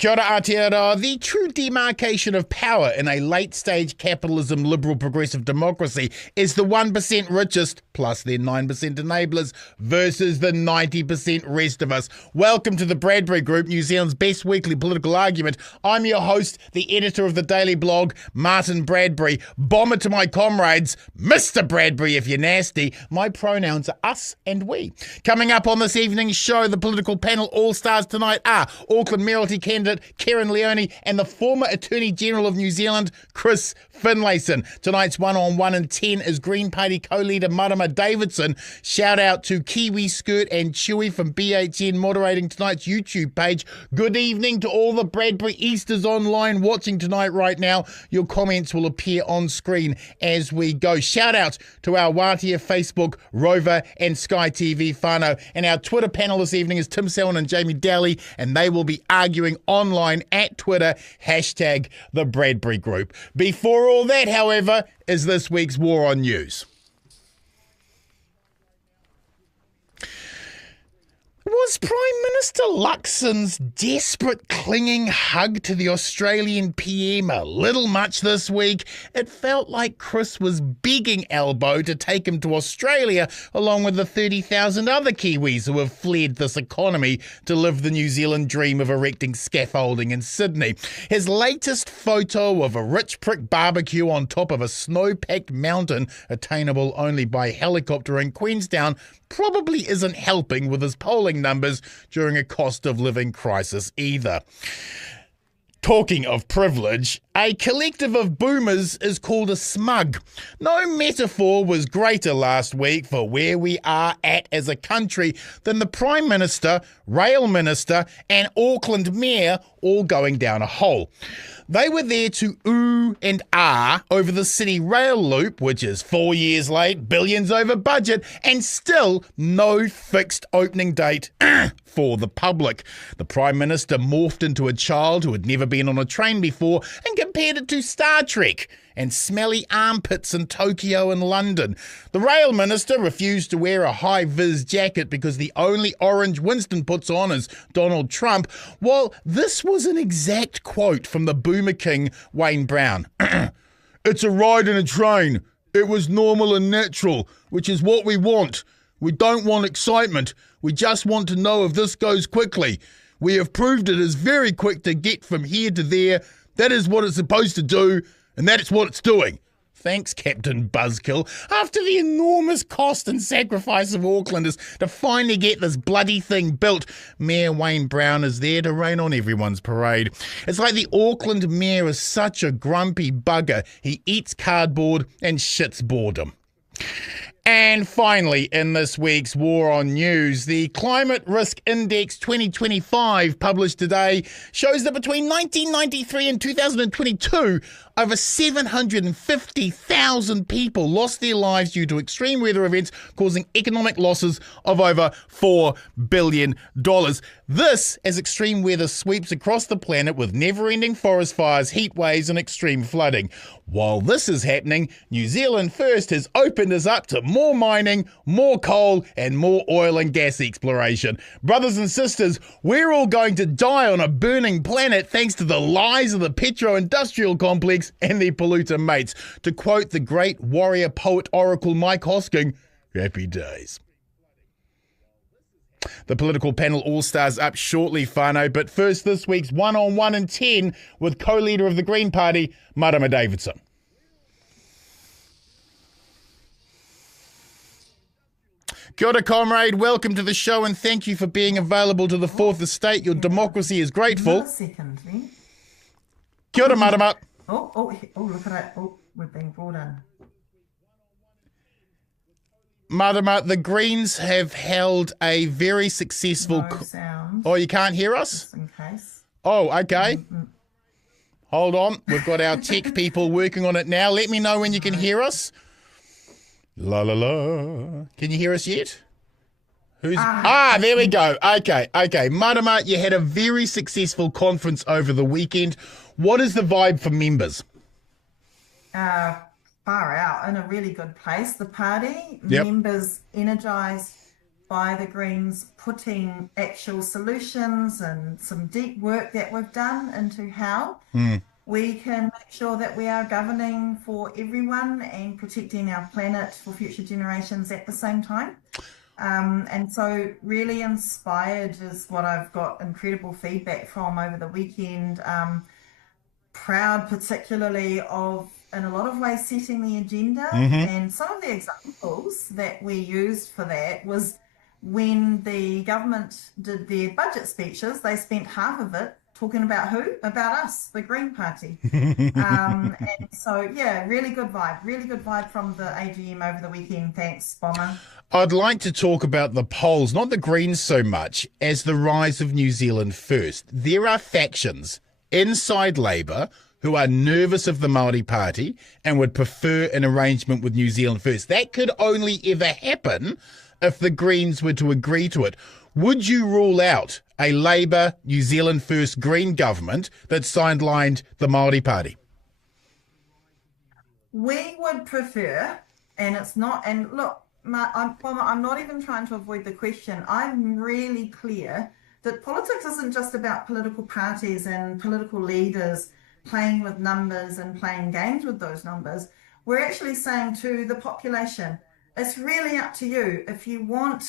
Kia ora Aotearoa. The true demarcation of power in a late-stage capitalism, liberal, progressive democracy is the 1% richest, plus their 9% enablers, versus the 90% rest of us. Welcome to the Bradbury Group, New Zealand's best weekly political argument. I'm your host, the editor of the daily blog, Martin Bradbury. Bomber to my comrades, Mr. Bradbury if you're nasty. My pronouns are us and we. Coming up on this evening's show, the political panel all-stars tonight are Auckland Mayoralty candidate Kerrin Leoni and the former Attorney General of New Zealand, Chris Finlayson. Tonight's 1-on-1 and 10 is Green Party co-leader Marama Davidson. Shout out to Kiwi Skirt and Chewy from BHN moderating tonight's YouTube page. Good evening to all the Bradbury Easters online watching tonight right now. Your comments will appear on screen as we go. Shout out to our Wātea Facebook, Rover and Sky TV whānau. And our Twitter panel this evening is Tim Selwyn and Jamie Daly, and they will be arguing online at Twitter, hashtag the Bradbury Group. Before all that, however, is this week's War on News. Was Prime Minister Luxon's desperate clinging hug to the Australian PM a little much this week? It felt like Chris was begging Albo to take him to Australia along with the 30,000 other Kiwis who have fled this economy to live the New Zealand dream of erecting scaffolding in Sydney. His latest photo of a rich prick barbecue on top of a snow-packed mountain, attainable only by helicopter in Queenstown, probably isn't helping with his polling numbers during a cost of living crisis either. Talking of privilege, a collective of boomers is called a smug. No metaphor was greater last week for where we are at as a country than the Prime Minister, Rail Minister and Auckland Mayor all going down a hole. They were there to ooh and ah over the city rail loop, which is 4 years late, billions over budget, and still no fixed opening date for the public. The Prime Minister morphed into a child who had never been on a train before and compared it to Star Trek and smelly armpits in Tokyo and London. The Rail Minister refused to wear a high-vis jacket because the only orange Winston puts on is Donald Trump. Well, this was an exact quote from the Boomer King, Wayne Brown. "It's a ride in a train. It was normal and natural, which is what we want. We don't want excitement. We just want to know if this goes quickly. We have proved it is very quick to get from here to there. That is what it's supposed to do, and that is what it's doing." Thanks, Captain Buzzkill. After the enormous cost and sacrifice of Aucklanders to finally get this bloody thing built, Mayor Wayne Brown is there to rain on everyone's parade. It's like the Auckland Mayor is such a grumpy bugger. He eats cardboard and shits boredom. And finally, in this week's War on News, the Climate Risk Index 2025 published today shows that between 1993 and 2022, over 750,000 people lost their lives due to extreme weather events, causing economic losses of over $4 billion. This as extreme weather sweeps across the planet with never-ending forest fires, heat waves and extreme flooding. While this is happening, New Zealand First has opened us up to more mining, more coal and more oil and gas exploration. Brothers and sisters, we're all going to die on a burning planet thanks to the lies of the petro-industrial complex and their polluter mates. To quote the great warrior poet oracle Mike Hosking, happy days. The political panel all-stars up shortly, whānau, but first this week's 1-on-1 and 10 with co-leader of the Green Party, Marama Davidson. Kia ora, comrade. Welcome to the show and thank you for being available to the Fourth Estate. Your democracy is grateful. Second, me. Kia ora, Marama. Oh, look at that. Oh, we're being brought in. Marama, the Greens have held a very successful... No sound. Oh, you can't hear us? Just in case. Oh, okay. Hold on. We've got our tech people working on it now. Let me know when you can hear us. La la la. Can you hear us yet? There we go. Okay. Marama, you had a very successful conference over the weekend. What is the vibe for members? Far out, in a really good place. The party, Yep. members energised, by the Greens putting actual solutions and some deep work that we've done into how we can make sure that we are governing for everyone and protecting our planet for future generations at the same time. And so really inspired is what I've got incredible feedback from over the weekend. Proud particularly of, in a lot of ways, setting the agenda. And some of the examples that we used for that was when the government did their budget speeches, they spent half of it talking about who? About us, the Green Party. And so, yeah, really good vibe from the AGM over the weekend. Thanks, Bomber. I'd like to talk about the polls, not the Greens so much, as the rise of New Zealand First. There are factions inside Labour who are nervous of the Māori Party and would prefer an arrangement with New Zealand First. That could only ever happen if the Greens were to agree to it. Would you rule out a Labour, New Zealand First Green government that sidelined the Māori Party? We would prefer, and it's not, and look, I'm not even trying to avoid the question. I'm really clear that politics isn't just about political parties and political leaders playing with numbers and playing games with those numbers. We're actually saying to the population, it's really up to you. If you want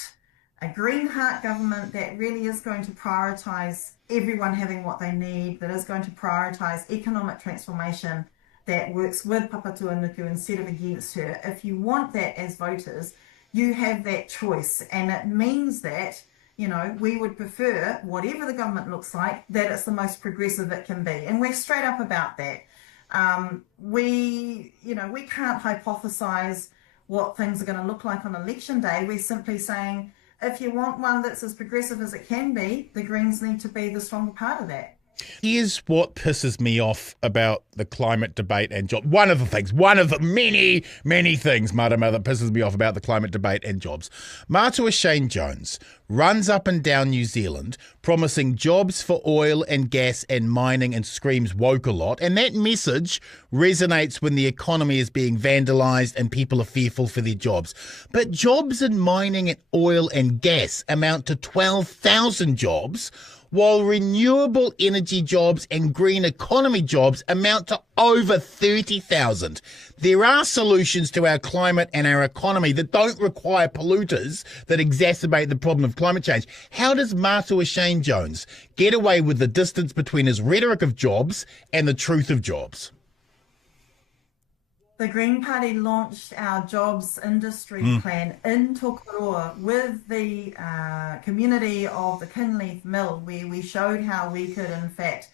a green heart government that really is going to prioritise everyone having what they need, that is going to prioritise economic transformation, that works with Papatūānuku instead of against her, if you want that as voters, you have that choice. And it means that, you know, we would prefer, whatever the government looks like, that it's the most progressive it can be. And we're straight up about that. We can't hypothesize what things are going to look like on election day. We're simply saying, if you want one that's as progressive as it can be, the Greens need to be the stronger part of that. Here's what pisses me off about the climate debate and jobs. One of the many, many things, Marama, that pisses me off about the climate debate and jobs. Matua Shane Jones runs up and down New Zealand promising jobs for oil and gas and mining and screams woke a lot. And that message resonates when the economy is being vandalised and people are fearful for their jobs. But jobs in mining and oil and gas amount to 12,000 jobs, while renewable energy jobs and green economy jobs amount to over 30,000. There are solutions to our climate and our economy that don't require polluters that exacerbate the problem of climate change. How does Matua Shane Jones get away with the distance between his rhetoric of jobs and the truth of jobs? The Green Party launched our jobs industry plan in Tokoroa with the community of the Kinleaf Mill, where we showed how we could, in fact,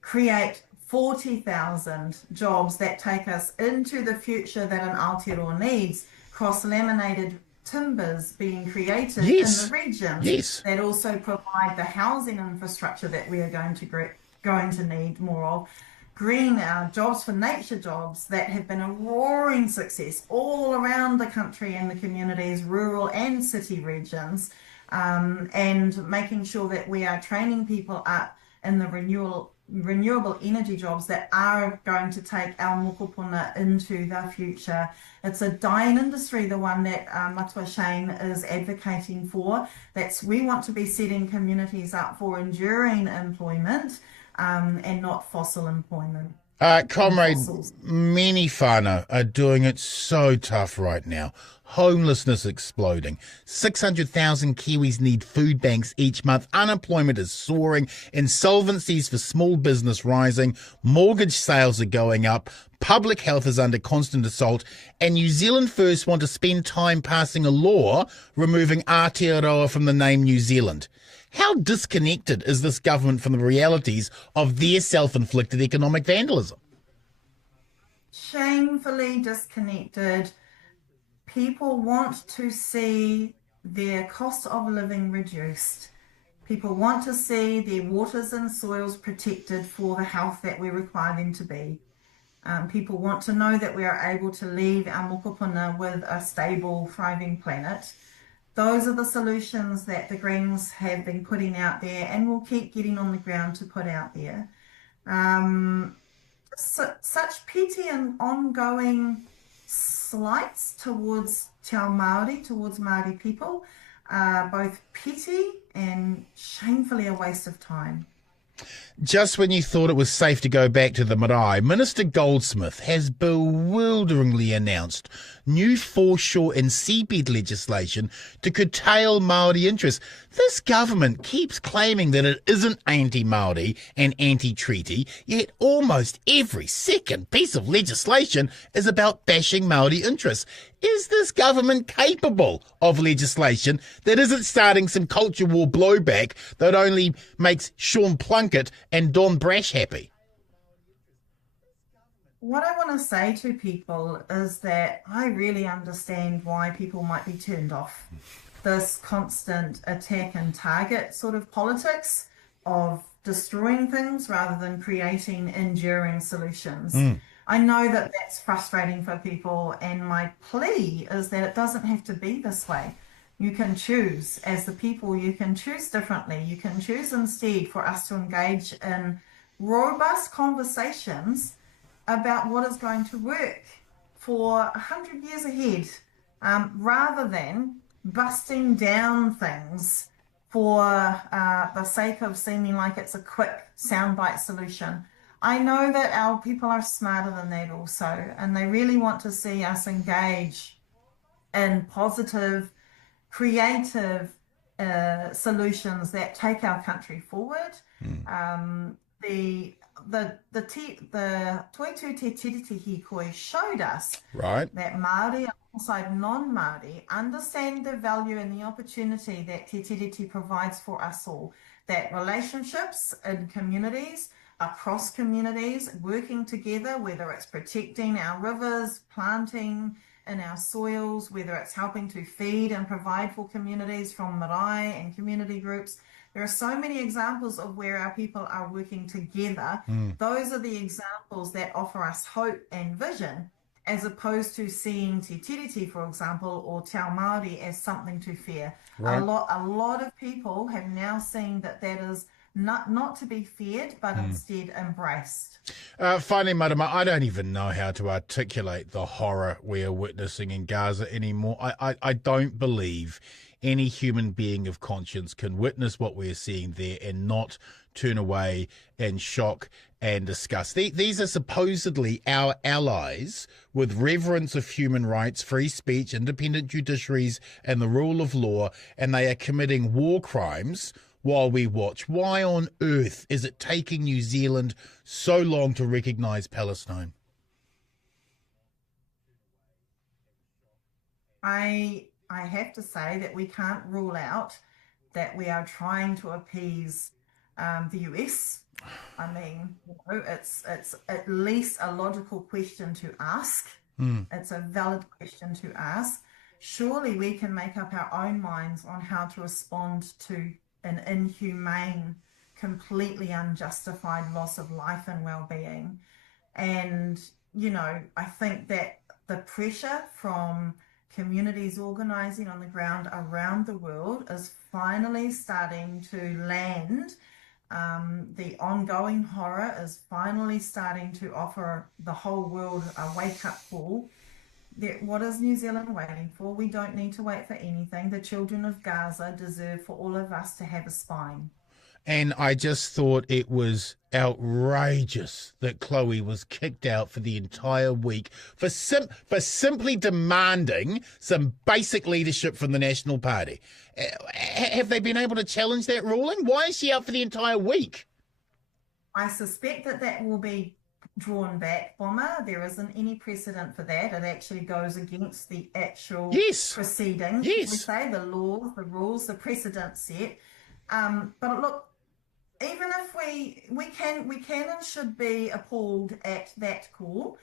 create 40,000 jobs that take us into the future that an Aotearoa needs, cross-laminated timbers being created in the region that also provide the housing infrastructure that we are going to need more of. Green jobs for nature jobs that have been a roaring success all around the country and the communities, rural and city regions, and making sure that we are training people up in the renewable energy jobs that are going to take our mokopuna into the future. It's a dying industry, the one that Matua Shane is advocating for. We want to be setting communities up for enduring employment, and not fossil employment. Comrade, many whānau are doing it so tough right now. Homelessness exploding. 600,000 Kiwis need food banks each month. Unemployment is soaring. Insolvencies for small business rising. Mortgage sales are going up. Public health is under constant assault. And New Zealand First want to spend time passing a law removing Aotearoa from the name New Zealand. How disconnected is this government from the realities of their self-inflicted economic vandalism? Shamefully disconnected. People want to see their cost of living reduced. People want to see their waters and soils protected for the health that we require them to be. People want to know that we are able to leave our mokopuna with a stable, thriving planet. Those are the solutions that the Greens have been putting out there and will keep getting on the ground to put out there. Such petty and ongoing slights towards Te Ao Māori, towards Māori people. are both petty and shamefully a waste of time. Just when you thought it was safe to go back to the marae, Minister Goldsmith has bewilderingly announced new Foreshore and Seabed legislation to curtail Māori interests. This government keeps claiming that it isn't anti-Māori and anti-treaty, yet almost every second piece of legislation is about bashing Māori interests. Is this government capable of legislation that isn't starting some culture war blowback that only makes Sean Plunkett and Don Brash happy? What I want to say to people is that I really understand why people might be turned off this constant attack and target sort of politics of destroying things rather than creating enduring solutions. I know that that's frustrating for people, and my plea is that it doesn't have to be this way. You can choose, as the people, you can choose differently. You can choose instead for us to engage in robust conversations about what is going to work for 100 years ahead, rather than busting down things for the sake of seeming like it's a quick soundbite solution. I know that our people are smarter than that also, and they really want to see us engage in positive, creative solutions that take our country forward. The Toitu Te Tiriti Hikoi showed us that Māori alongside non-Māori understand the value and the opportunity that Te Tiriti provides for us all, that relationships in communities, across communities, working together, whether it's protecting our rivers, planting in our soils, whether it's helping to feed and provide for communities from marae and community groups. There are so many examples of where our people are working together. Those are the examples that offer us hope and vision, as opposed to seeing Te Tiriti, for example, or Te Ao Māori as something to fear. A lot of people have now seen that that is not to be feared, but instead embraced. Finally, Marama, I don't even know how to articulate the horror we are witnessing in Gaza anymore. I don't believe any human being of conscience can witness what we're seeing there and not turn away in shock and disgust. These are supposedly our allies with reverence of human rights, free speech, independent judiciaries, and the rule of law, and they are committing war crimes while we watch. Why on earth is it taking New Zealand so long to recognise Palestine? I have to say that we can't rule out that we are trying to appease the US. I mean, it's at least a logical question to ask. It's a valid question to ask. Surely we can make up our own minds on how to respond to an inhumane, completely unjustified loss of life and well-being. And, I think that the pressure from communities organising on the ground around the world is finally starting to land. The ongoing horror is finally starting to offer the whole world a wake-up call. What is New Zealand waiting for? We don't need to wait for anything. The children of Gaza deserve for all of us to have a spine. And I just thought it was outrageous that Chloe was kicked out for the entire week for simply demanding some basic leadership from the National Party. Have they been able to challenge that ruling? Why is she out for the entire week? I suspect that will be drawn back, Bomber. There isn't any precedent for that. It actually goes against the actual proceedings. Yes. We say the laws, the rules, the precedent set. But look, even if we can and should be appalled at that call,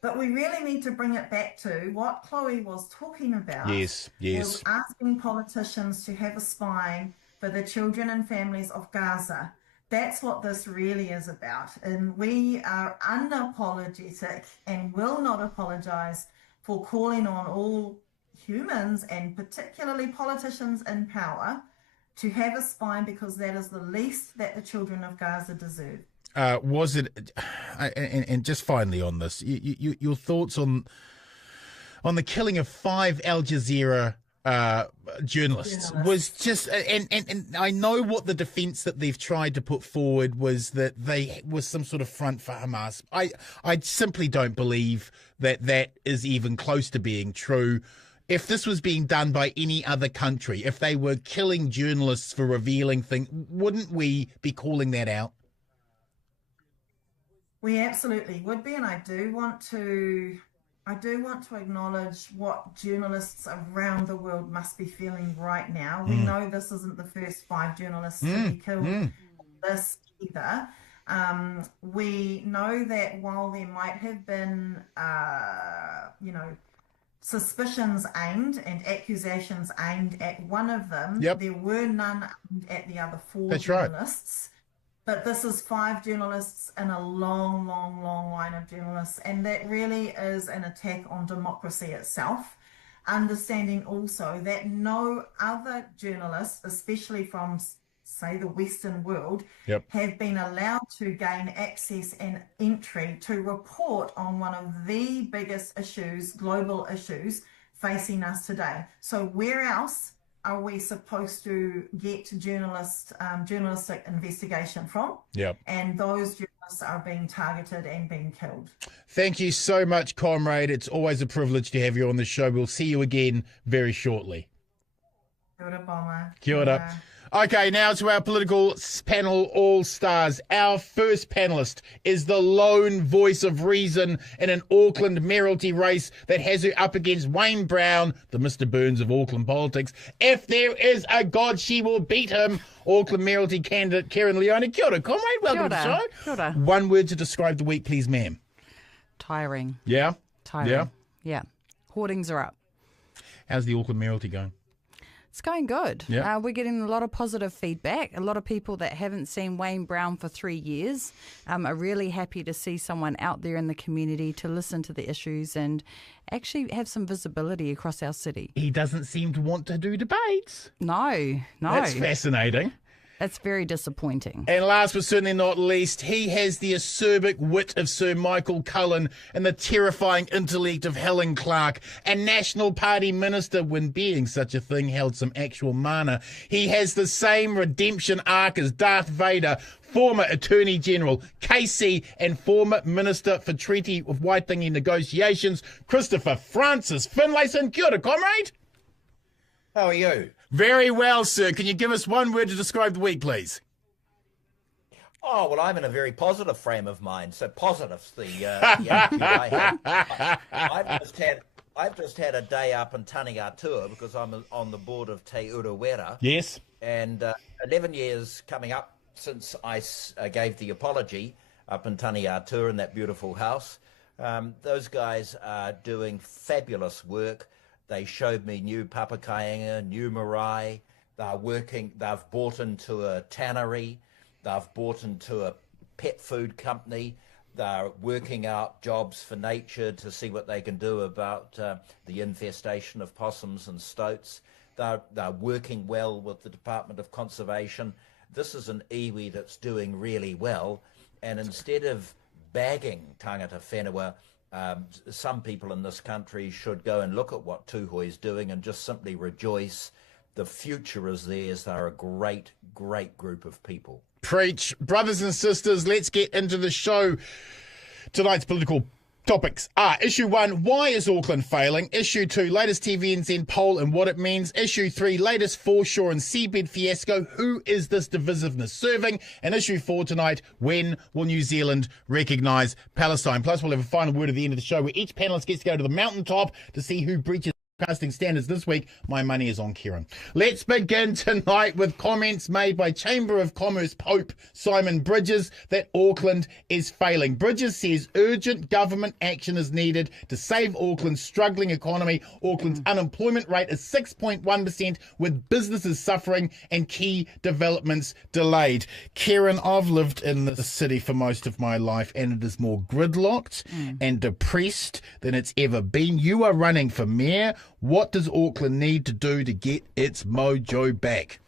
but we really need to bring it back to what Chloe was talking about. Yes. Was asking politicians to have a spine for the children and families of Gaza. That's what this really is about. And we are unapologetic and will not apologise for calling on all humans, and particularly politicians in power, to have a spine, because that is the least that the children of Gaza deserve. Was it, and just finally on this, your thoughts on the killing of 5 Al Jazeera journalists was just, and I know what the defence that they've tried to put forward was that they was some sort of front for Hamas. I simply don't believe that that is even close to being true. If this was being done by any other country, if they were killing journalists for revealing things, wouldn't we be calling that out? We absolutely would be, and I do want to acknowledge what journalists around the world must be feeling right now. We know this isn't the first 5 journalists to be killed this either. We know that while there might have been, suspicions aimed and accusations aimed at one of them, there were none aimed at the other 4 That's journalists. Right. But this is 5 journalists in a long, long, long line of journalists, and that really is an attack on democracy itself. Understanding also that no other journalists, especially from, say, the Western world, have been allowed to gain access and entry to report on one of the biggest issues, global issues, facing us today. So where else are we supposed to get journalistic investigation from? And those journalists are being targeted and being killed. Thank you so much, comrade. It's always a privilege to have you on the show. We'll see you again very shortly. Kia ora, Bomber. Kia ora. Okay, now to our political panel all-stars. Our first panellist is the lone voice of reason in an Auckland Mayoralty race that has her up against Wayne Brown, the Mr. Burns of Auckland politics. If there is a God, she will beat him. Auckland Mayoralty candidate Kerrin Leoni. Kia ora, comrade. Welcome to the show. Kia ora. One word to describe the week, please, ma'am. Tiring. Yeah? Tiring. Yeah. Hoardings are up. How's the Auckland Mayoralty going? It's going good. Yeah. We're getting a lot of positive feedback. A lot of people that haven't seen Wayne Brown for 3 years are really happy to see someone out there in the community to listen to the issues and actually have some visibility across our city. He doesn't seem to want to do debates. No. That's fascinating. It's very disappointing. And last but certainly not least, he has the acerbic wit of Sir Michael Cullen and the terrifying intellect of Helen Clark, a National Party minister when being such a thing held some actual mana. He has the same redemption arc as Darth Vader, former Attorney General, KC, and former Minister for Treaty of Waitangi Negotiations, Christopher Francis Finlayson. Kia ora, comrade. How are you? Very well, sir. Can you give us one word to describe the week, please? Oh, well, I'm in a very positive frame of mind. So positive's the attitude I have. I've just had a day up in Taniatua because I'm on the board of Te Urewera. Yes. And 11 years coming up since I gave the apology up in Taniatua in that beautiful house. Those guys are doing fabulous work. They showed me new papakainga, new marae. They've bought into a tannery. They've bought into a pet food company. They're working out jobs for nature to see what they can do about the infestation of possums and stoats. They're working well with the Department of Conservation. This is an iwi that's doing really well. And instead of bagging tangata whenua, some people in this country should go and look at what Tuhoe's doing and just simply rejoice. The future is theirs. They're a great, great group of people. Preach. Brothers and sisters, let's get into the show. Tonight's political topics are Issue 1, why is Auckland failing? Issue 2, latest TVNZ poll and what it means. Issue 3, latest Foreshore and Seabed fiasco. Who is this divisiveness serving? And Issue 4 tonight, when will New Zealand recognise Palestine? Plus, we'll have a final word at the end of the show where each panellist gets to go to the mountaintop to see who breaches casting standards this week. My money is on Kerrin. Let's begin tonight with comments made by Chamber of Commerce Pope Simon Bridges that Auckland is failing. Bridges says urgent government action is needed to save Auckland's struggling economy. Auckland's unemployment rate is 6.1% with businesses suffering and key developments delayed. Kerrin, I've lived in the city for most of my life and it is more gridlocked and depressed than it's ever been. You are running for mayor. What does Auckland need to do to get its mojo back?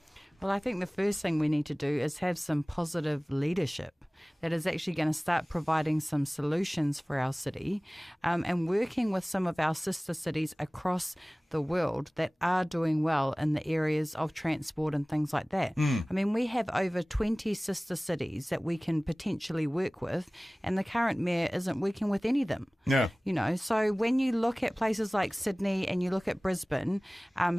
Well, I think the first thing we need to do is have some positive leadership. that is actually going to start providing some solutions for our city, and working with some of our sister cities across the world that are doing well in the areas of transport and things like that. I mean, we have over 20 sister cities that we can potentially work with, and the current mayor isn't working with any of them. Yeah. You know, so when you look at places like Sydney and you look at Brisbane,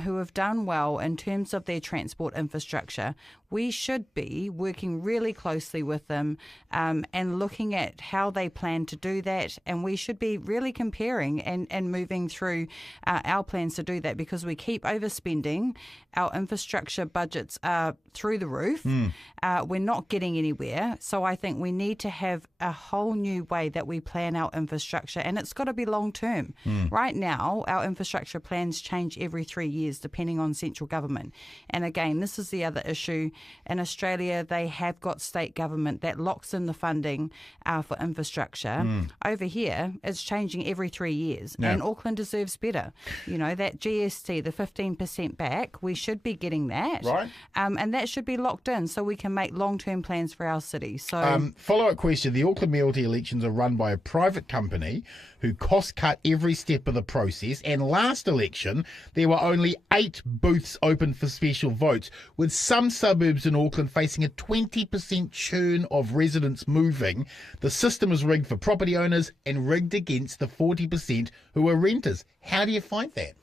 who have done well in terms of their transport infrastructure, we should be working really closely with them and looking at how they plan to do that. And we should be really comparing and moving through our plans to do that, because we keep overspending. Our infrastructure budgets are through the roof. We're not getting anywhere. So I think we need to have a whole new way that we plan our infrastructure, and it's got to be long term. Right now, our infrastructure plans change every 3 years depending on central government. And again, this is the other issue. In Australia, they have got state government that locks in the funding for infrastructure. Over here, it's changing every 3 years, and Auckland deserves better. You know, that GST, the 15% back, we should be getting that. Right. And that should be locked in so we can make long-term plans for our city. So, follow-up question. The Auckland Mayoralty elections are run by a private company who cost-cut every step of the process, and last election, there were only 8 booths open for special votes, with some suburbs in Auckland facing a 20% churn of residents moving. The system is rigged for property owners and rigged against the 40% who are renters. How do you find that?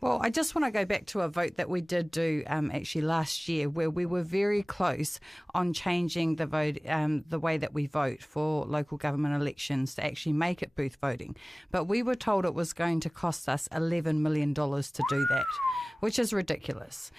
well, I just want to go back to a vote that we did do actually last year, where we were very close on changing the vote, the way that we vote for local government elections to actually make it booth voting. But we were told it was going to cost us $11 million to do that, which is ridiculous.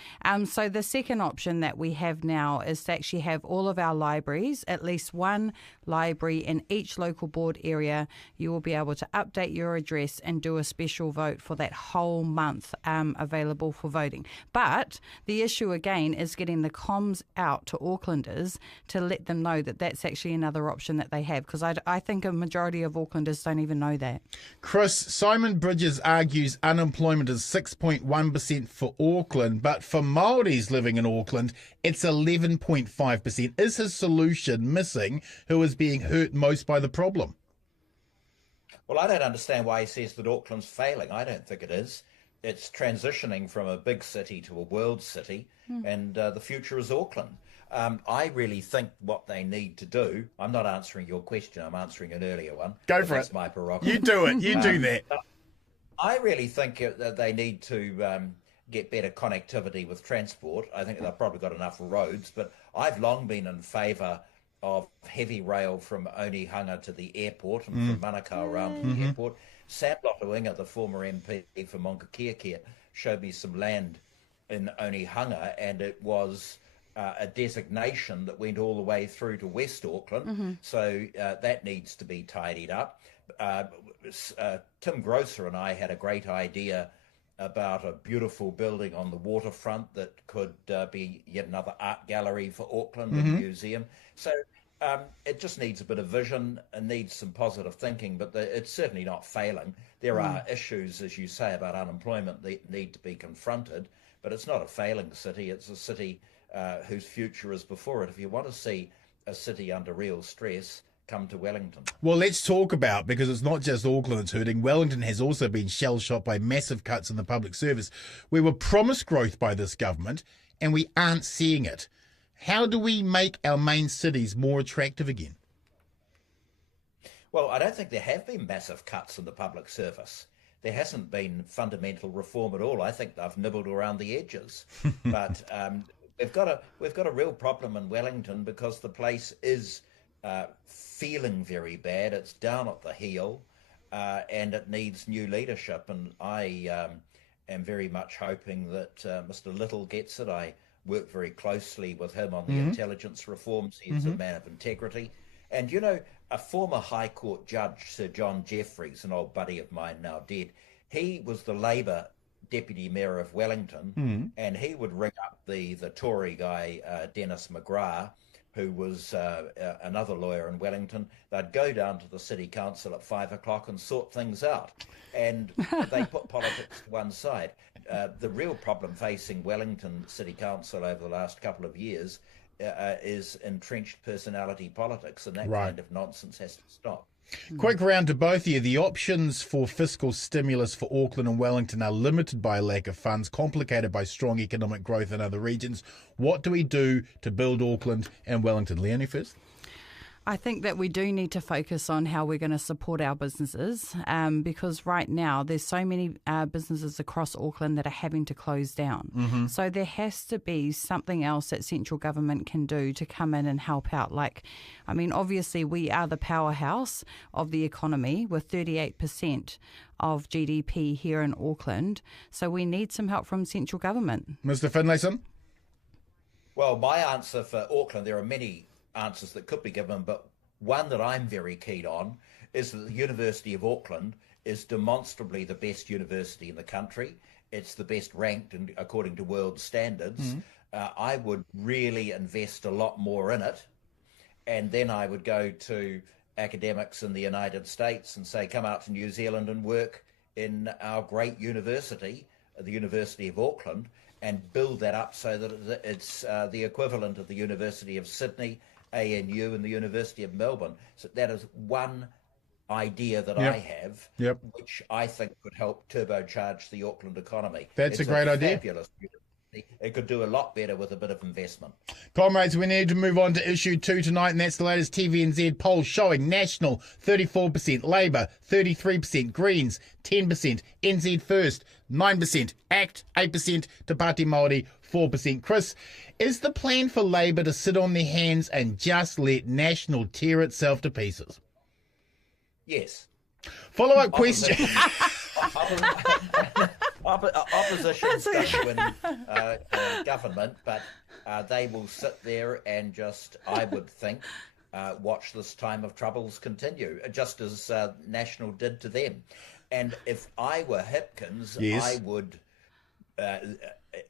So the second option that we have now is to actually have all of our libraries, at least one library in each local board area. You will be able to update your address and do a special vote for that whole month available for voting. But the issue again is getting the comms out to Aucklanders to let them know that that's actually another option that they have, because I think a majority of Aucklanders don't even know that. Chris, Simon Bridges argues unemployment is 6.1% for Auckland, but for Māoris living in Auckland, it's 11.5%. Is his solution missing who is being hurt most by the problem? Well, I don't understand why he says that Auckland's failing. I don't think it is. It's transitioning from a big city to a world city, and the future is Auckland. I really think what they need to do, I'm not answering your question, I'm answering an earlier one. Go for it. That's my prerogative. You do it. You do that. I really think that they need to get better connectivity with transport. I think they've probably got enough roads, but I've long been in favour of heavy rail from Onehunga to the airport and from Manukau around to the airport. Sam Lotuinga, the former MP for Monkakea, showed me some land in Onehunga, and it was a designation that went all the way through to West Auckland. So that needs to be tidied up. Tim Grosser and I had a great idea about a beautiful building on the waterfront that could be yet another art gallery for Auckland and museum. So it just needs a bit of vision and needs some positive thinking, but it's certainly not failing. There are issues, as you say, about unemployment that need to be confronted, but it's not a failing city. It's a city whose future is before it. If you want to see a city under real stress, come to Wellington. Well, let's talk about, because it's not just Auckland that's hurting. Wellington has also been shell-shocked by massive cuts in the public service. We were promised growth by this government, and we aren't seeing it. How do we make our main cities more attractive again? Well, I don't think there have been massive cuts in the public service. There hasn't been fundamental reform at all. I think they've nibbled around the edges. But we've got a real problem in Wellington because the place is feeling very bad. It's down at the heel, and it needs new leadership. And I am very much hoping that Mr. Little gets it. I work very closely with him on the intelligence reforms. He's a man of integrity. And, you know, a former High Court judge, Sir John Jeffreys, an old buddy of mine now dead, he was the Labour Deputy Mayor of Wellington, and he would ring up the Tory guy, Dennis McGrath, who was another lawyer in Wellington. They'd go down to the City Council at 5 o'clock and sort things out. And they put politics to one side. The real problem facing Wellington City Council over the last couple of years is entrenched personality politics, and that Right. kind of nonsense has to stop. Quick round to both of you. The options for fiscal stimulus for Auckland and Wellington are limited by a lack of funds, complicated by strong economic growth in other regions. What do we do to build Auckland and Wellington? Leoni first. I think that we do need to focus on how we're going to support our businesses, because right now there's so many businesses across Auckland that are having to close down. So there has to be something else that central government can do to come in and help out. Obviously we are the powerhouse of the economy with 38% of GDP here in Auckland. So we need some help from central government. Mr. Finlayson? Well, my answer for Auckland, there are many answers that could be given, but one that I'm very keen on is that the University of Auckland is demonstrably the best university in the country. It's the best ranked and according to world standards. I would really invest a lot more in it, and then I would go to academics in the United States and say, come out to New Zealand and work in our great university, the University of Auckland, and build that up so that it's the equivalent of the University of Sydney, ANU, and the University of Melbourne. So that is one idea that I have, which I think could help turbocharge the Auckland economy. That's a great idea. Fabulous university. It could do a lot better with a bit of investment. Comrades, we need to move on to issue 2 tonight, and that's the latest TVNZ poll showing National 34%, Labour 33%, Greens 10%, NZ First 9%, ACT 8%, Te Pāti Māori 4%. Chris, is the plan for Labour to sit on their hands and just let National tear itself to pieces? Yes. Follow-up question. Opposition doesn't win government, but they will sit there and just, I would think, watch this time of troubles continue, just as National did to them. And if I were Hipkins, I would,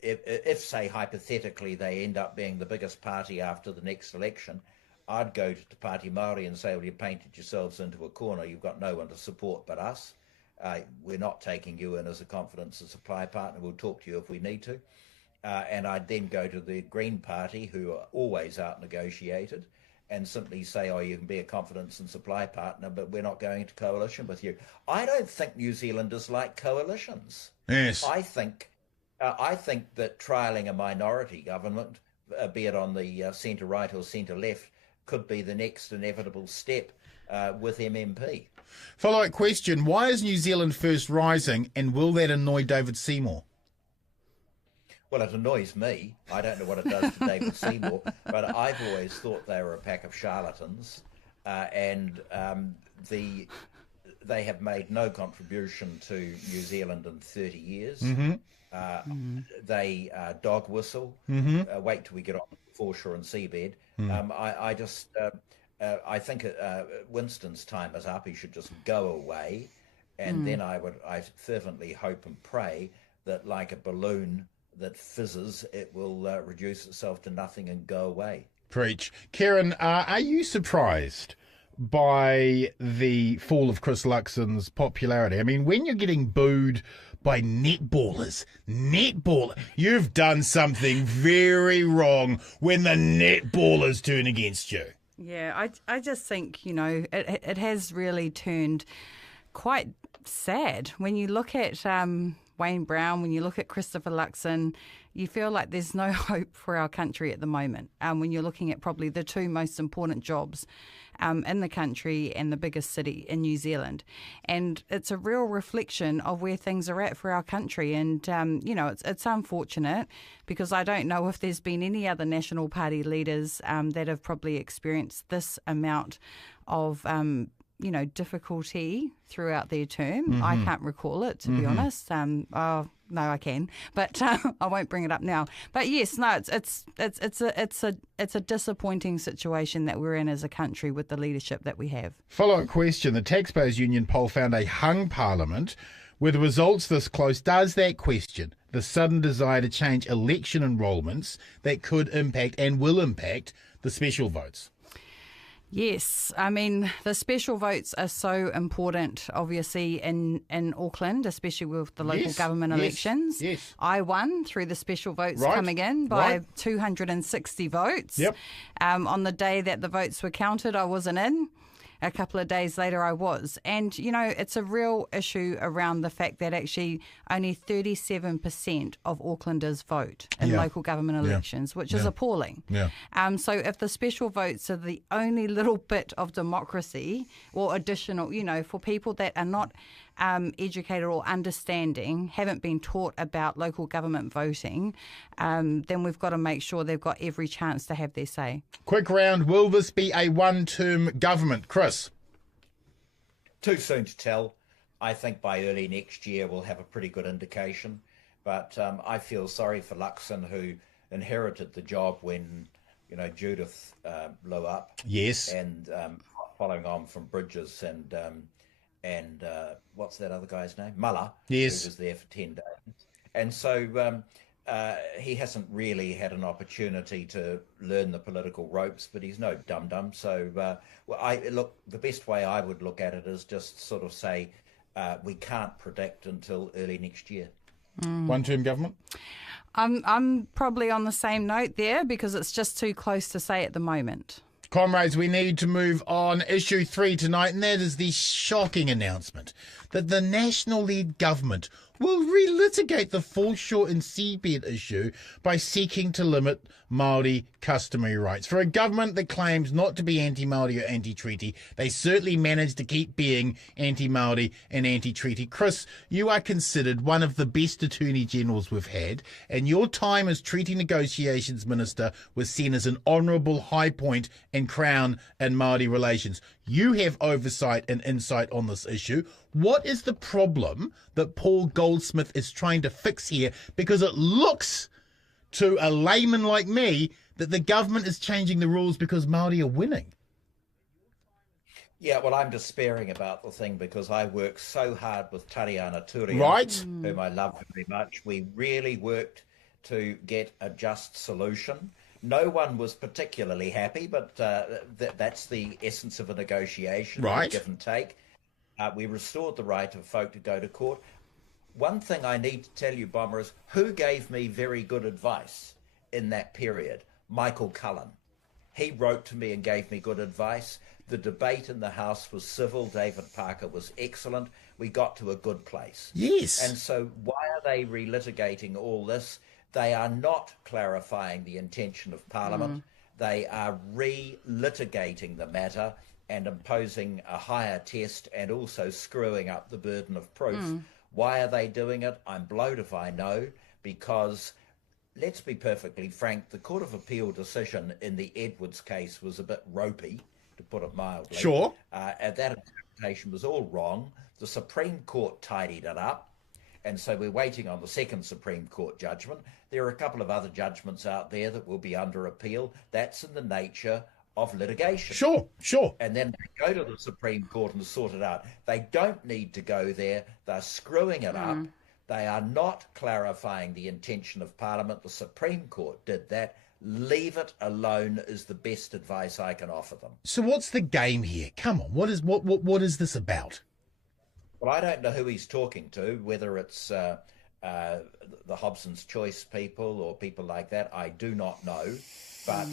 if, say, hypothetically, they end up being the biggest party after the next election, I'd go to Te Pāti Māori and say, well, you painted yourselves into a corner. You've got no one to support but us. We're not taking you in as a confidence and supply partner. We'll talk to you if we need to. And I'd then go to the Green Party, who are always out-negotiated, and simply say, oh, you can be a confidence and supply partner, but we're not going into coalition with you. I don't think New Zealanders like coalitions. Yes. I think that trialling a minority government, be it on the centre-right or centre-left, could be the next inevitable step with MMP. Follow-up question, why is New Zealand First rising, and will that annoy David Seymour? Well, it annoys me. I don't know what it does to David Seymour, but I've always thought they were a pack of charlatans, and they have made no contribution to New Zealand in 30 years. They dog whistle. Wait till we get on Foreshore and Seabed. I think Winston's time is up. He should just go away, and then I fervently hope and pray that, like a balloon that fizzes, it will reduce itself to nothing and go away. Preach. Kerrin, are you surprised by the fall of Chris Luxon's popularity? I mean, when you're getting booed by netballers, you've done something very wrong when the netballers turn against you. Yeah, I just think, it has really turned quite sad. When you look at Wayne Brown, when you look at Christopher Luxon, you feel like there's no hope for our country at the moment. When you're looking at probably the two most important jobs in the country and the biggest city in New Zealand. And it's a real reflection of where things are at for our country. And, it's unfortunate because I don't know if there's been any other National Party leaders that have probably experienced this amount of difficulty throughout their term. I can't recall it, to be honest. No, I can, but I won't bring it up now. But yes, no, it's a disappointing situation that we're in as a country with the leadership that we have. Follow-up question: the Taxpayers Union poll found a hung parliament. With results this close, does that question the sudden desire to change election enrolments that could impact and will impact the special votes? Yes, I mean, the special votes are so important, obviously, in Auckland, especially with the local government elections. Yes. I won through the special votes coming in by 260 votes. Yep. On the day that the votes were counted, I wasn't in. A couple of days later, I was. And, you know, it's a real issue around the fact that actually only 37% of Aucklanders vote in local government elections, which is appalling. Yeah. So if the special votes are the only little bit of democracy or additional, you know, for people that are not educated or understanding, haven't been taught about local government voting, then we've got to make sure they've got every chance to have their say. Quick round, will this be a one-term government? Chris? Too soon to tell. I think by early next year we'll have a pretty good indication. But I feel sorry for Luxon, who inherited the job when, you know, Judith blew up. Yes. And following on from Bridges and what's that other guy's name? Muller. Yes. Who was there for 10 days. And so he hasn't really had an opportunity to learn the political ropes, but he's no dum-dum. So, look, the best way I would look at it is just sort of say we can't predict until early next year. One-term government? I'm probably on the same note there because it's just too close to say at the moment. Comrades, we need to move on. Issue 3 tonight, and that is the shocking announcement that the National-led government will relitigate the Foreshore and Seabed issue by seeking to limit Māori customary rights. For a government that claims not to be anti-Māori or anti-treaty, they certainly managed to keep being anti-Māori and anti-treaty. Chris, you are considered one of the best Attorney Generals we've had, and your time as Treaty Negotiations Minister was seen as an honourable high point and crown in Māori relations. You have oversight and insight on this issue. What is the problem that Paul Goldsmith is trying to fix here? Because it looks to a layman like me that the government is changing the rules because Māori are winning. Yeah, well, I'm despairing about the thing because I worked so hard with Tariana Turia, whom I love very much. We really worked to get a just solution. No one was particularly happy, but that's the essence of a negotiation, give and take. We restored the right of folk to go to court. One thing I need to tell you, Bomber, is who gave me very good advice in that period? Michael Cullen. He wrote to me and gave me good advice. The debate in the House was civil. David Parker was excellent. We got to a good place. Yes. And so why are they relitigating all this? They are not clarifying the intention of Parliament. They are relitigating the matter and imposing a higher test and also screwing up the burden of proof. Why are they doing it? I'm blowed if I know, because let's be perfectly frank, the Court of Appeal decision in the Edwards case was a bit ropey, to put it mildly. Sure. And that interpretation was all wrong. The Supreme Court tidied it up, and so we're waiting on the second Supreme Court judgment. There are a couple of other judgments out there that will be under appeal. That's in the nature of litigation. Sure. And then they go to the Supreme Court and sort it out. They don't need to go there. They're screwing it up. They are not clarifying the intention of Parliament. The Supreme Court did that. Leave it alone is the best advice I can offer them. So what's the game here? Come on, what is this about? Well, I don't know who he's talking to, whether it's the Hobson's Choice people or people like that. I do not know. But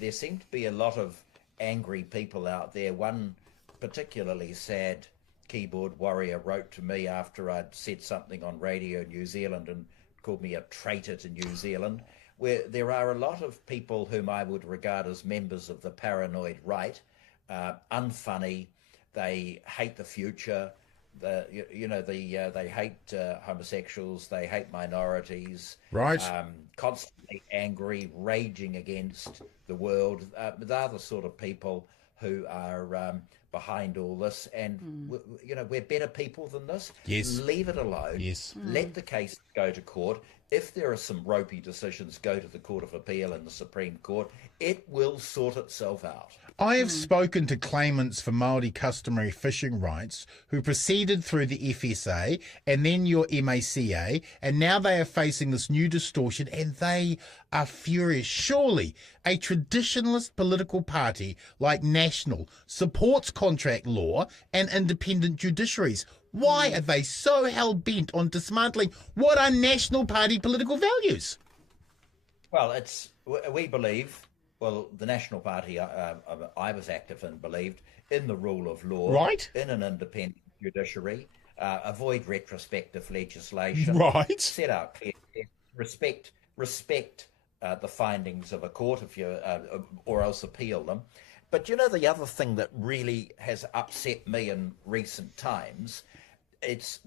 there seem to be a lot of angry people out there. One particularly sad keyboard warrior wrote to me after I'd said something on Radio New Zealand and called me a traitor to New Zealand, where there are a lot of people whom I would regard as members of the paranoid right, unfunny, they hate the future, they hate homosexuals, they hate minorities, right? Constantly angry, raging against the world. They're the sort of people who are behind all this, and we're better people than this. Yes. Leave it alone. Yes. Let the case go to court. if there are some ropey decisions, go to the Court of Appeal and the Supreme Court. It will sort itself out. I have spoken to claimants for Māori customary fishing rights who proceeded through the FSA and then your MACA, and now they are facing this new distortion and they are furious. Surely a traditionalist political party like National supports contract law and independent judiciaries. Why are they so hell-bent on dismantling what are National Party political values? Well, we believe, well, the National Party I was active in believed in the rule of law, right, in an independent judiciary, avoid retrospective legislation, right, set out clear, respect the findings of a court if you or else appeal them. But you know, the other thing that really has upset me in recent times,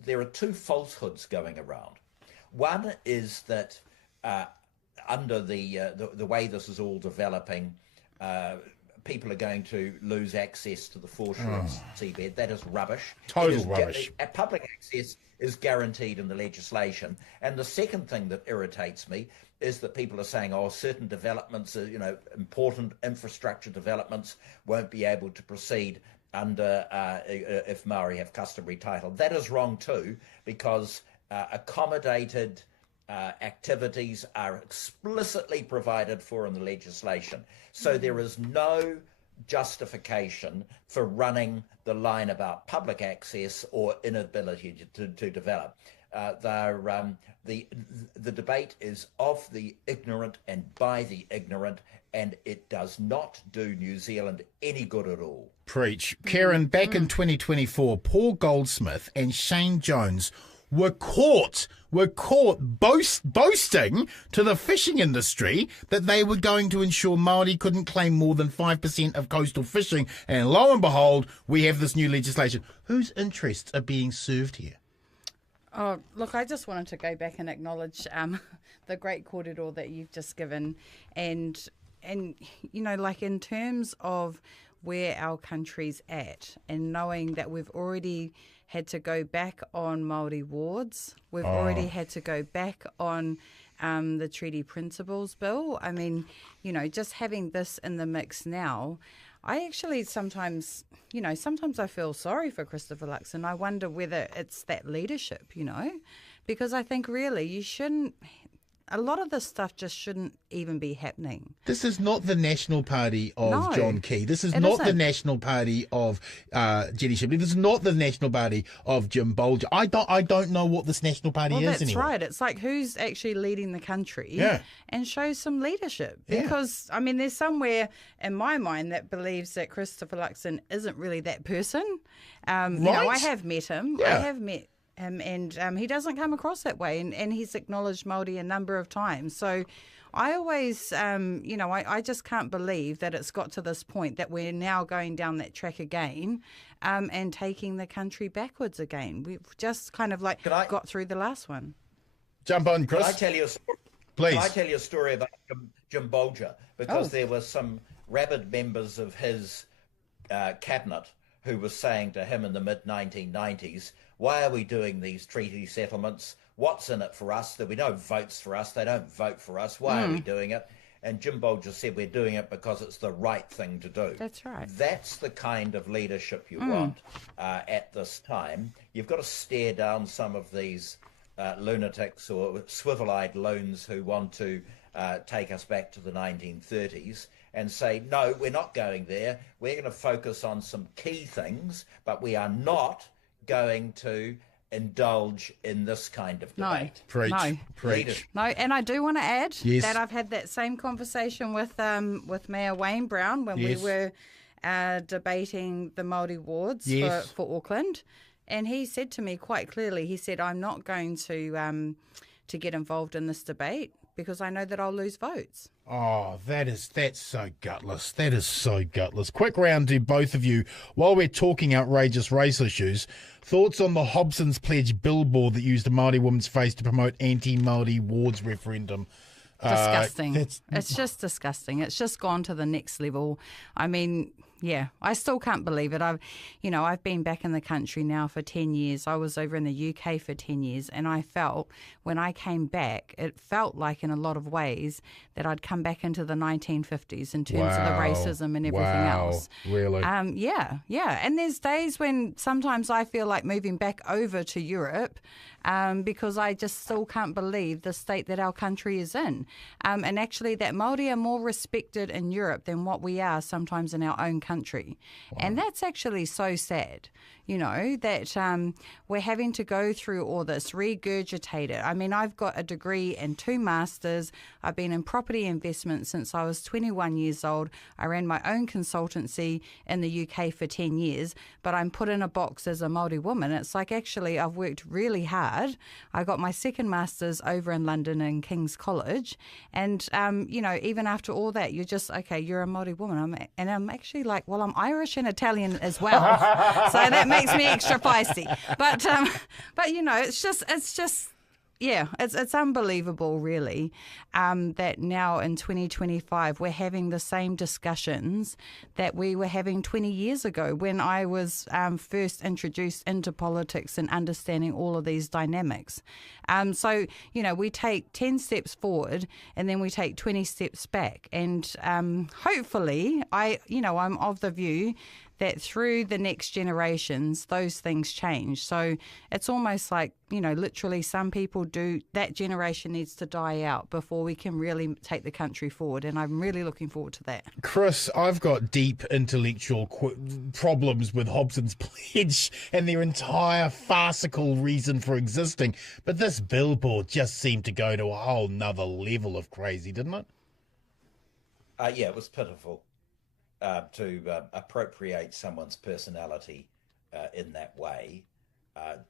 there are two falsehoods going around. One is that under the way this is all developing, people are going to lose access to the Foreshore seabed. That is rubbish. Total rubbish. Public access is guaranteed in the legislation. And the second thing that irritates me is that people are saying, oh, certain developments, important infrastructure developments won't be able to proceed under if Maori have customary title. That is wrong too, because accommodated activities are explicitly provided for in the legislation. So there is no justification for running the line about public access or inability to develop. The debate is of the ignorant and by the ignorant, and it does not do New Zealand any good at all. Preach. Kerrin, back in 2024, Paul Goldsmith and Shane Jones were caught boasting to the fishing industry that they were going to ensure Māori couldn't claim more than 5% of coastal fishing. And lo and behold, we have this new legislation. Whose interests are being served here? Oh, look, I just wanted to go back and acknowledge the great kōrero that you've just given. And like in terms of where our country's at and knowing that we've already had to go back on Māori wards, we've already had to go back on the Treaty Principles Bill. I mean, just having this in the mix now, I actually sometimes I feel sorry for Christopher Luxon. I wonder whether it's that leadership, because I think really a lot of this stuff just shouldn't even be happening. This is not the National Party of John Key. This is not the National Party of Jenny Shipley. This is not the National Party of Jim Bolger. I don't know what this National Party is that's anymore. Right. It's like who's actually leading the country and show some leadership. Because, I mean, there's somewhere in my mind that believes that Christopher Luxon isn't really that person. I have met him. Yeah. I have met and he doesn't come across that way, and he's acknowledged Māori a number of times. So I always, I just can't believe that it's got to this point that we're now going down that track again and taking the country backwards again. We've just kind of got through the last one. Jump on, Chris. Can I tell you a story? Please. Can I tell you a story about Jim Bolger? Because there were some rabid members of his cabinet who was saying to him in the mid-1990s, why are we doing these treaty settlements? What's in it for us? There'll be no votes for us. They don't vote for us. Why are we doing it? And Jim Bolger said, we're doing it because it's the right thing to do. That's right. That's the kind of leadership you want at this time. You've got to stare down some of these lunatics or swivel-eyed loons who want to take us back to the 1930s and say, no, we're not going there. We're going to focus on some key things, but we are not going to indulge in this kind of debate. Preach. No, and I do want to add that I've had that same conversation with Mayor Wayne Brown when we were debating the Māori wards for Auckland, and he said to me quite clearly, he said, I'm not going to get involved in this debate because I know that I'll lose votes. Oh, that's so gutless. That is so gutless. Quick round to both of you. While we're talking outrageous race issues, thoughts on the Hobson's Pledge billboard that used a Māori woman's face to promote anti-Māori wards referendum? Disgusting. It's just disgusting. It's just gone to the next level. I mean, Yeah, I still can't believe it. I've been back in the country now for 10 years. I was over in the UK for 10 years, and I felt when I came back, it felt like in a lot of ways that I'd come back into the 1950s in terms of the racism and everything else. Really? Yeah. And there's days when sometimes I feel like moving back over to Europe because I just still can't believe the state that our country is in. And actually that Māori are more respected in Europe than what we are sometimes in our own country. Wow. And that's actually so sad, that we're having to go through all this, regurgitate it. I mean, I've got a degree and 2 masters. I've been in property investment since I was 21 years old. I ran my own consultancy in the UK for 10 years, but I'm put in a box as a Māori woman. It's like, actually, I've worked really hard. I got my second master's over in London in King's College. And, even after all that, you're just, okay, you're a Māori woman. I'm actually like, well, I'm Irish and Italian as well. So that makes me extra feisty. But it's just, yeah, it's unbelievable, really, that now in 2025 we're having the same discussions that we were having 20 years ago when I was first introduced into politics and understanding all of these dynamics. So, we take 10 steps forward and then we take 20 steps back. And hopefully, I'm of the view that through the next generations, those things change. So it's almost like, literally some people that generation needs to die out before we can really take the country forward. And I'm really looking forward to that. Chris, I've got deep intellectual problems with Hobson's Pledge and their entire farcical reason for existing. But this billboard just seemed to go to a whole nother level of crazy, didn't it? Yeah, it was pitiful. To appropriate someone's personality in that way,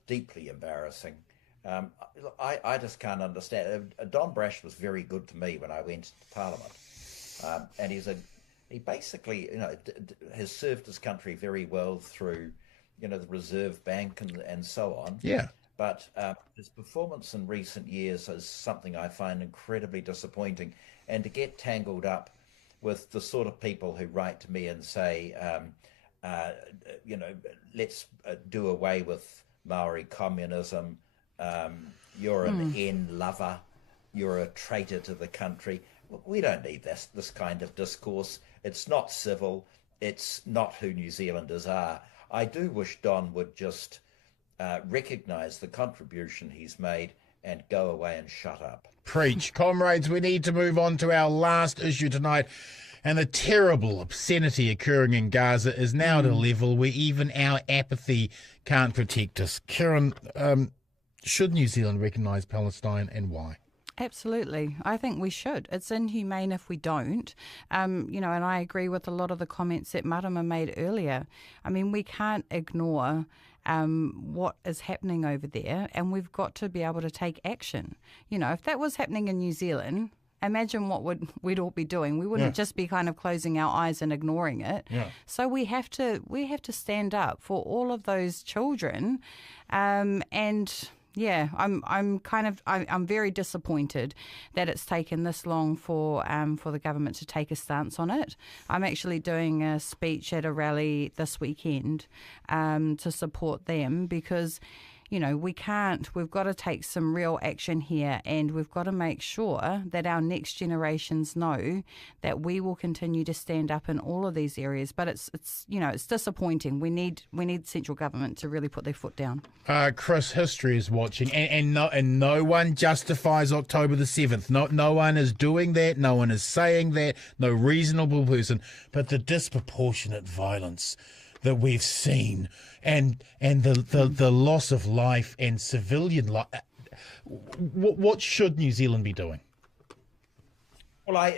deeply embarrassing. I just can't understand. Don Brash was very good to me when I went to Parliament, and he basically has served his country very well through the Reserve Bank and so on. Yeah. But his performance in recent years is something I find incredibly disappointing, and to get tangled up with the sort of people who write to me and say, let's do away with Maori communism. You're an N lover. You're a traitor to the country. We don't need this kind of discourse. It's not civil. It's not who New Zealanders are. I do wish Don would just recognise the contribution he's made and go away and shut up. Preach. Comrades, we need to move on to our last issue tonight. And the terrible obscenity occurring in Gaza is now at a level where even our apathy can't protect us. Kerrin, should New Zealand recognise Palestine and why? Absolutely. I think we should. It's inhumane if we don't. And I agree with a lot of the comments that Marama made earlier. I mean, we can't ignore what is happening over there, and we've got to be able to take action. If that was happening in New Zealand, imagine what we'd all be doing. We wouldn't just be kind of closing our eyes and ignoring it. Yeah. So we have to stand up for all of those children, and yeah, I'm very disappointed that it's taken this long for the government to take a stance on it. I'm actually doing a speech at a rally this weekend to support them because we've got to take some real action here, and we've got to make sure that our next generations know that we will continue to stand up in all of these areas. But it's disappointing. We need central government to really put their foot down. Chris, history is watching, and no one justifies October the 7th. No one is doing that. No one is saying that. No reasonable person. But the disproportionate violence that we've seen and the loss of life and civilian life. What should New Zealand be doing? Well,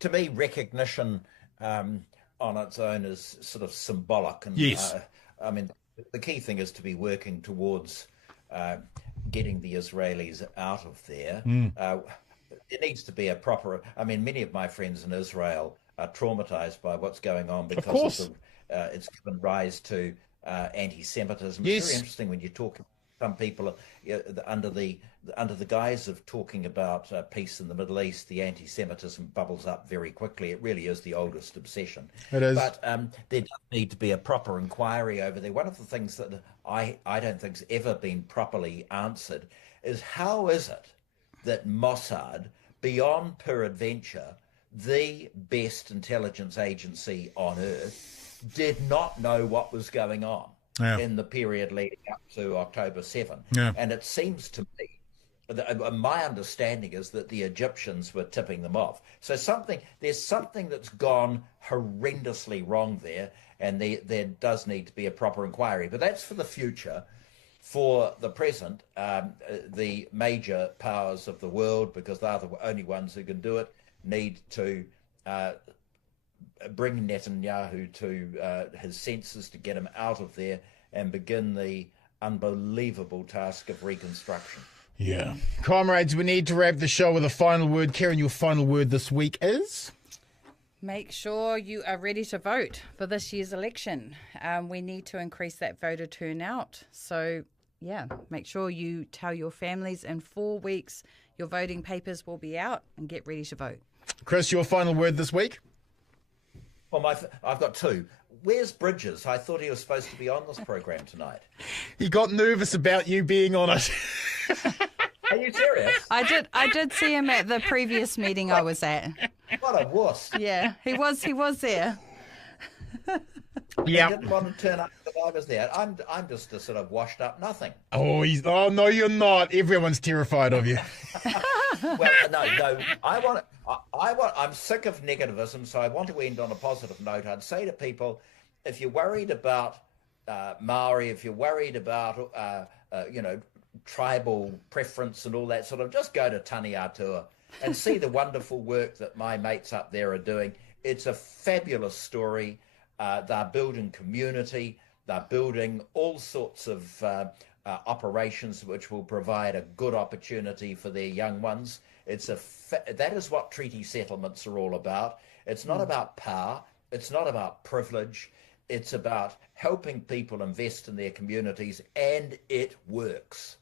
to me, recognition on its own is sort of symbolic. And, yes. I mean, the key thing is to be working towards getting the Israelis out of there. There needs to be a proper... I mean, many of my friends in Israel are traumatized by what's going on because it's given rise to anti-Semitism. Yes. It's very interesting when you talk some people, under the guise of talking about peace in the Middle East, the anti-Semitism bubbles up very quickly. It really is the oldest obsession. It is. But there does need to be a proper inquiry over there. One of the things that I don't think's ever been properly answered is how is it that Mossad, beyond peradventure the best intelligence agency on earth, did not know what was going on in the period leading up to October 7. Yeah. And it seems to me, my understanding is that the Egyptians were tipping them off. So there's something that's gone horrendously wrong there, and there does need to be a proper inquiry. But that's for the future. For the present, the major powers of the world, because they're the only ones who can do it, need to bring Netanyahu to his senses, to get him out of there and begin the unbelievable task of reconstruction. Yeah. Comrades, we need to wrap the show with a final word. Kerrin, your final word this week is? Make sure you are ready to vote for this year's election. We need to increase that voter turnout. So, yeah, make sure you tell your families in 4 weeks your voting papers will be out, and get ready to vote. Chris, your final word this week? Well, I've got two. Where's Bridges? I thought he was supposed to be on this program tonight. He got nervous about you being on it. Are you serious? I did see him at the previous meeting I was at. What a wuss. Yeah, he was there. Yeah. He didn't want to turn up because I was there. I'm just a sort of washed up nothing. Oh, no, you're not. Everyone's terrified of you. Well, no. I'm sick of negativism, so I want to end on a positive note. I'd say to people, if you're worried about Maori, if you're worried about tribal preference and all that sort of, just go to Tani Atua and see the wonderful work that my mates up there are doing. It's a fabulous story. They're building community. They're building all sorts of operations which will provide a good opportunity for their young ones. That is what treaty settlements are all about. It's not about power. It's not about privilege. It's about helping people invest in their communities, and it works.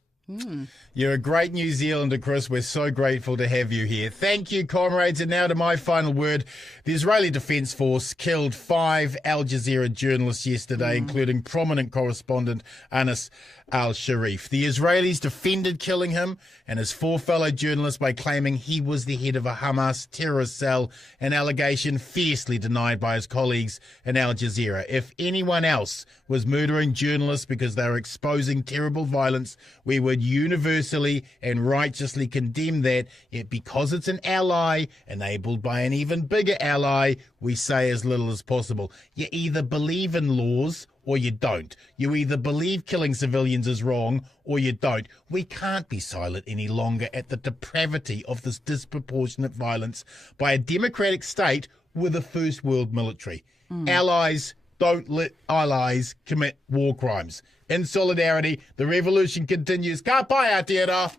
You're a great New Zealander, Chris. We're so grateful to have you here. Thank you, comrades. And now to my final word. The Israeli Defence Force killed 5 Al Jazeera journalists yesterday, including prominent correspondent Anas al-Sharif. The Israelis defended killing him and his 4 fellow journalists by claiming he was the head of a Hamas terrorist cell, an allegation fiercely denied by his colleagues in Al Jazeera. If anyone else was murdering journalists because they were exposing terrible violence, we would universally and righteously condemn that. Yet because it's an ally, enabled by an even bigger ally, we say as little as possible. You either believe in laws or you don't. You either believe killing civilians is wrong or you don't. We can't be silent any longer at the depravity of this disproportionate violence by a democratic state with a first world military. Allies don't let allies commit war crimes. In solidarity, the revolution continues. Ka pai Aotearoa.